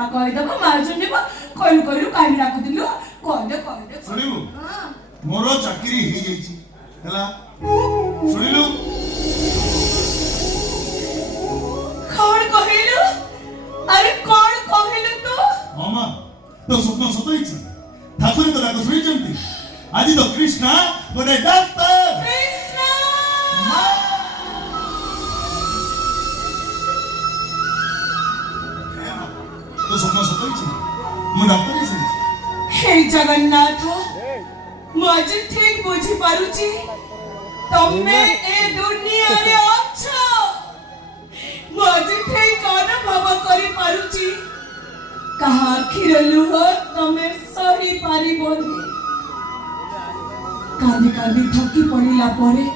बापा कहदेव माँ शुणव कहलु कहलु कहीं डाकुलु कहदे कहदे शुणिलु मोर चाकरी हो जाइछि हला शुणिलु कौन कहलु अरे कौन कहलु तू मामा तो स्वप्न सत होइछि ठाकुर तो डाक सुनिचंती आज तो कृष्णा गोटे डॉक्टर कृष्ण तो स्वप्न सत होइछि मु डॉक्टर हिसाब हे जगन्नाथ मुझे ठीक बुझी पारुची तम्मे ए दुनिया रे अच्छा मुझे ठीक अनुभव करी पारुची कहा आखिर लुह तमे सही पारिबनी कांदी कांदी थकी पड़िला परे